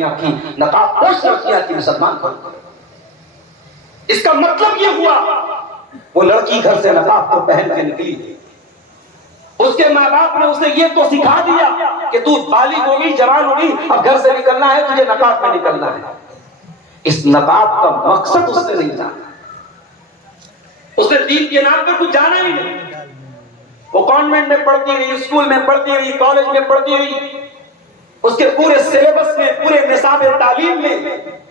لڑکیاں تھیں، نقاب پوش لڑکیاں تھیں مسلمان پر۔ اس کا مطلب یہ ہوا وہ لڑکی گھر سے نقاب تو پہن کے نکلی، اس کے ماں باپ نے اسے یہ تو سکھا دیا کہ تو بالغ ہوگی، جوان ہوگی، اب گھر سے نکلنا ہے تجھے نقاب میں نکلنا ہے۔ اس نقاب کا مقصد اس نے نہیں جانا، اس نے دین کے نام پہ کچھ جانا ہی نہیں۔ وہ کانوینٹ میں پڑھتی رہی، اسکول میں پڑھتی رہی، کالج میں پڑھتی رہی، اس کے پورے سلیبس میں، پورے نصاب تعلیم میں،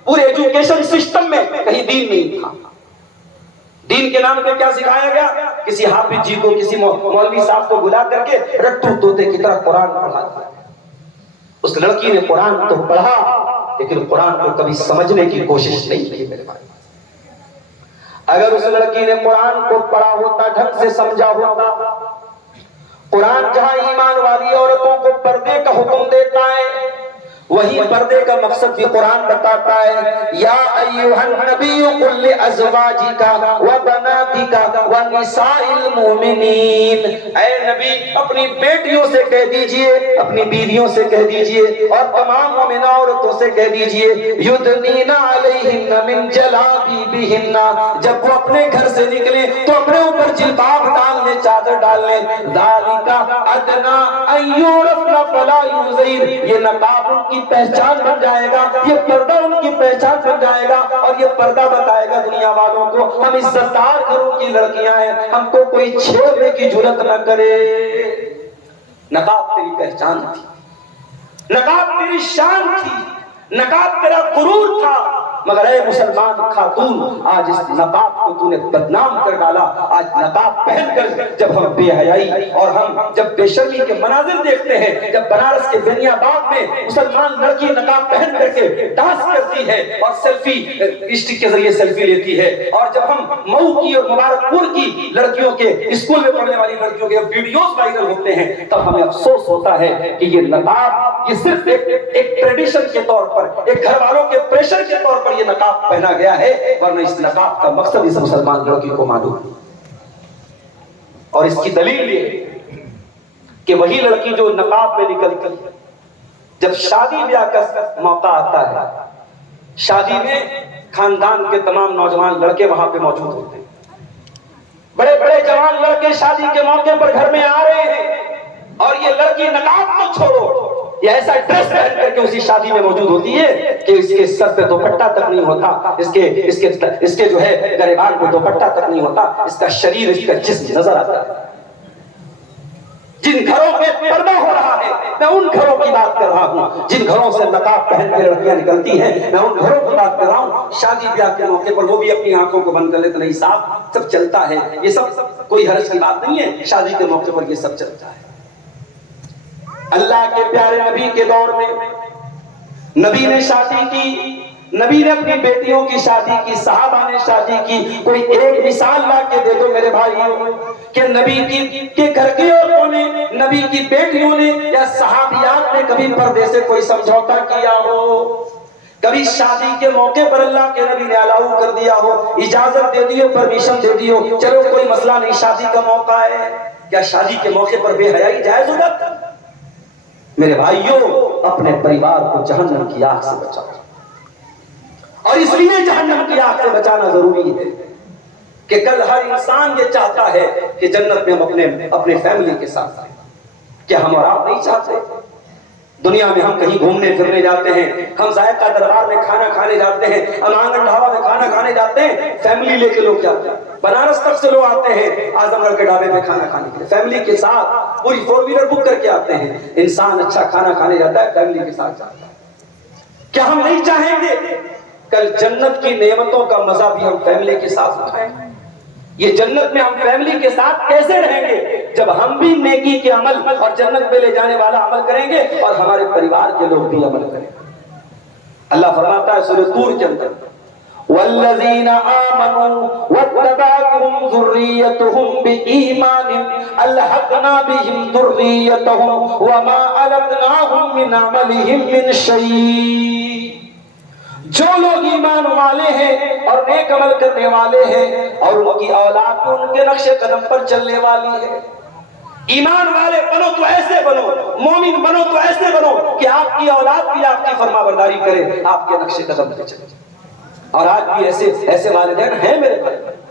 پورے ایجوکیشن سسٹم میں کہیں دین نہیں تھا۔ دین کے نام پہ کیا سکھایا گیا؟ کسی حافظ جی کو، کسی مولوی صاحب کو بلا کر کے رٹو طوطے کی طرح قرآن پڑھا دیا۔ اس لڑکی نے قرآن تو پڑھا لیکن قرآن کو کبھی سمجھنے کی کوشش نہیں کی میرے بھائی۔ اگر اس لڑکی نے قرآن کو پڑھا ہوتا، ڈھنگ سے سمجھا ہوتا، قرآن جہاں ایمان والی عورتوں کو پردے کا حکم دیتا ہے وہی پردے کا مقصد بھی قرآن بتاتا ہے۔ یا ایھا النبی قل لازواجک وبناتک ونساء المؤمنین، اے نبی اپنی بیٹیوں سے کہہ دیجئے، اپنی بیویوں سے کہہ دیجئے اور تمام مومنہ عورتوں سے کہہ دیجئے یدنین علیہن من جلابیبہن، جب وہ اپنے گھر سے نکلیں تو اپنے اوپر جلباب ڈال لیں، چادر ڈال لیں۔ ذالک ادنی ان یعرفن فلا یؤذین، یہ نقاب ان کی پہچان بن جائے گا، یہ پردہ ان کی پہچان بن جائے گا، اور یہ پردہ بتائے گا دنیا والوں کو ہم عزتدار گھروں کی لڑکیاں ہیں، ہم کو کوئی چھیڑنے کی جرات نہ کرے۔ نقاب تیری پہچان تھی، نقاب تیری شان تھی، نقاب تیرا غرور تھا، مگر اے مسلمان خاتون آج اس نقاب کو تو نے بدنام کر ڈالا۔ آج نقاب پہن کر جب ہم بے حیائی اور ہم جب بے شرمی کے مناظر دیکھتے ہیں، جب بنارس کے بنیا باغ میں مسلمان لڑکی نقاب پہن کر کے ڈانس کرتی ہے اور سیلفی اسٹک کے ذریعے سیلفی لیتی ہے، اور جب ہم مئو کی اور مبارک پور کی لڑکیوں کے اسکول میں پڑھنے والی لڑکیوں کے ویڈیوز وائرل ہوتے ہیں، تب ہمیں افسوس ہوتا ہے کہ یہ نقاب یہ صرف ایک ٹریڈیشن کے طور پر، ایک گھر والوں کے پریشر کے طور پر یہ نقاب پہنا گیا ہے، ورنہ اس نقاب کا مقصد اس مسلمان لڑکی کو معلوم ہے۔ اور اس کی دلیل یہ کہ وہی لڑکی جو نقاب میں نکلتی ہے، جب شادی بیاہ کا موقع آتا ہے، شادی میں خاندان کے تمام نوجوان لڑکے وہاں پہ موجود ہوتے ہیں، بڑے بڑے جوان لڑکے شادی کے موقع پر گھر میں آ رہے ہیں، اور یہ لڑکی نقاب کو چھوڑو یہ ایسا ڈریس پہن کر کے اسی شادی میں موجود ہوتی ہے کہ اس کے سر پہ دوپٹہ تک نہیں ہوتا، اس کے جو ہے گریبان پہ دوپٹہ تک نہیں ہوتا، اس کا شریر، اس کا جسم نظر آتا ہے۔ جن گھروں میں پردہ ہو رہا ہے میں ان گھروں کی بات کر رہا ہوں، جن گھروں سے نقاب پہن کے لڑکیاں نکلتی ہیں میں ان گھروں کی بات کر رہا ہوں۔ شادی بیاہ کے موقع پر وہ بھی اپنی آنکھوں کو بند کر لیتے، نہیں صاحب سب چلتا ہے، یہ سب کوئی حرج کی بات نہیں ہے، شادی کے موقع پر یہ سب چلتا ہے۔ اللہ کے پیارے نبی کے دور میں نبی نے شادی کی، نبی نے اپنی بیٹیوں کی شادی کی، صحابہ نے شادی کی۔ کوئی ایک مثال لا کے دے دو میرے بھائیوں کہ نبی کے گھر کی عورتوں نے، نبی کی بیٹیوں نے یا صحابیات نے کبھی پردے سے کوئی سمجھوتا کیا ہو، کبھی شادی کے موقع پر اللہ کے نبی نے الاؤ کر دیا ہو، اجازت دے دی ہو، پرمیشن دے دی ہو، چلو کوئی مسئلہ نہیں شادی کا موقع ہے؟ کیا شادی کے موقع پر بے حیائی جائز ہو جاتی؟ میرے بھائیوں اپنے پریوار کو جہنم کی آگ سے بچاؤ، اور اس لیے جہنم کی آگ سے بچانا ضروری ہے کہ کل ہر انسان یہ چاہتا ہے کہ جنت میں ہم اپنے فیملی کے ساتھ آئیں۔ کیا ہم اور آپ نہیں چاہتے؟ دنیا میں ہم کہیں گھومنے پھرنے جاتے ہیں، ہم ذائقہ دربار میں کھانا کھانے جاتے ہیں، ہم آنگن ڈھابا میں کھانا کھانے جاتے ہیں، فیملی لے کے لوگ جاتے ہیں، بنارس تک سے لوگ آتے ہیں اعظم گڑھ کے ڈھابے پہ کھانا کھانے کے لیے، فیملی کے ساتھ پوری 4 ویلر بک کر کے آتے ہیں۔ انسان اچھا کھانا کھانے جاتا ہے فیملی کے ساتھ جاتا ہے۔ کیا ہم نہیں چاہیں گے کل جنت کی نعمتوں کا مزہ بھی ہم فیملی کے ساتھ اٹھائیں؟ یہ جنت میں ہم فیملی کے ساتھ کیسے رہیں گے جب ہم بھی نیکی کے عمل اور جنت میں لے جانے والا عمل کریں گے اور ہمارے پریوار کے لوگ بھی عمل کریں گے۔ اللہ فرماتا ہے سورہ طور کے اندر والذین آمنوا واتبعتهم ذریتهم بإیمان الحقنا بهم ذریتهم وما ألتناهم من عملهم من شیء۔ جو لوگ ایمان والے ہیں اور نیک عمل کرنے والے ہیں اور ان کی اولاد ان کے نقش قدم پر چلنے والی ہے، ایمان والے بنو تو ایسے بنو، مومن بنو تو ایسے بنو کہ آپ کی اولاد بھی آپ کی فرما برداری کرے، آپ کے نقش قدم پہ چلے۔ اور آج بھی ایسے والدین ہیں میرے پاس